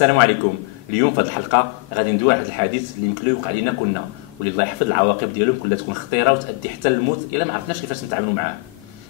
السلام عليكم. اليوم في هذه الحلقه غادي ندوي على هذا الحادث اللي يمكن له يوقع لينا كلنا، واللي الله يحفظ العواقب ديالو كلها تكون خطيره وتؤدي حتى للموت الا ما عرفناش كيفاش نتعاملوا معاه.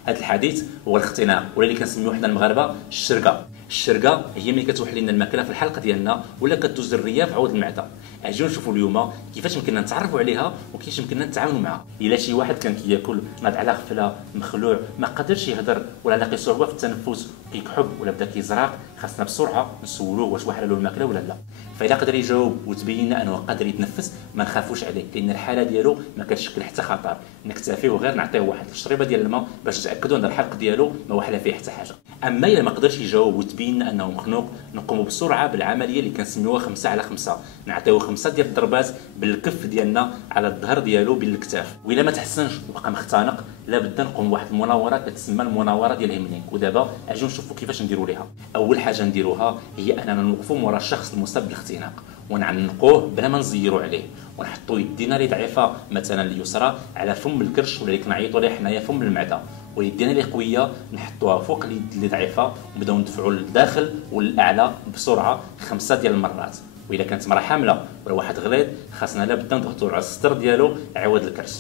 هذا الحديث هو الاختناق، ولا اللي كنسميوه حنا المغاربه الشرقه. الشرقه هي ملي كتوحل لنا الماكله في الحلقه ديالنا ولا كدوز الريه في عود المعده. اجيو نشوفوا اليوم كيفاش يمكننا نتعرفوا عليها وكيفاش يمكننا نتعاونوا معها. الا شي واحد كان كياكل ناض على غفله مخلوع ما قادرش يهضر ولا لاقي صعوبه في التنفس كيكحب ولا بدا كيزرق، خاصنا بسرعه نسولوه واش واحد له الماكله ولا لا. فاذا قدر يجاوب وتبين لنا انه قادر يتنفس ما نخافوش عليه، لان الحاله ديالو ما كتشكل حتى خطر، نكتفيو غير نعطيه واحد الشريبه ديال الماء باش نتاكدوا ان الحلق ديالو ما وحله فيه حتى حاجه. اما الا ما قدرش يجاوب وتبين لنا انه مخنوق، نقوموا بسرعه بالعمليه اللي كنسميوها 5 على 5، نعطيو 5 ديال الضربات بالكف ديالنا على الظهر ديالو بالاكتاف. والا ما تحسنش وبقى مختنق لابد نقوم بواحد المناوره كتسمى المناوره ديال هيملينغ. ودابا اجيو نشوفوا كيفاش نديروا ليها. اول حاجه نديروها هي اننا نوقفوا مورا الشخص المصاب بالاختناق ونعنقوه بلا ما نزيروا عليه، ونحطوا يدينا اللي ضعيفه مثلا اليسرى على فم الكرش ولا اللي كنعيطوا ليه حنايا فم المعده، ويدينا اللي قويه نحطوها فوق اليد اللي ضعيفه ونبداو ندفعوا للداخل والاعلى بسرعه 5 ديال المرات. واذا كانت مرا حامله ولا واحد غليظ خاصنا لابد نضغطوا على السطر ديالو عوض الكرش.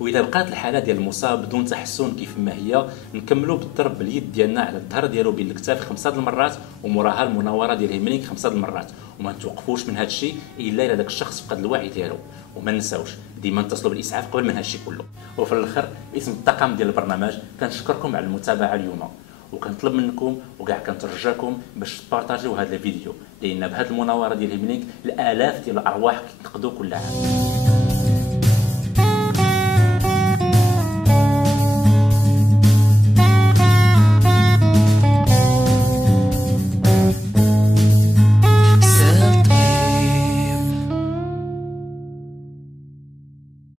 واذا بقات الحاله ديال المصاب بدون تحسن كيف ما هي، نكملوا بالضرب باليد ديالنا على الظهر ديالو بين الكتاف 5 المرات، وموراها المناوره ديال هيملينغ 5 المرات. وما نتوقفوش من هذا الشيء الا اذا داك الشخص فقد الوعي ديالو. وما ننساوش ديما نتصلوا بالاسعاف قبل من هذا الشيء كله. وفي الاخر باسم الطاقم ديال البرنامج كنشكركم على المتابعه اليوم، وكنطلب منكم وكاع كنترجاكم باش تبارطاجيو هذا الفيديو، لان بهذه المناوره ديال هيملينغ الالاف ديال الارواح كيتنقذوا كل عام.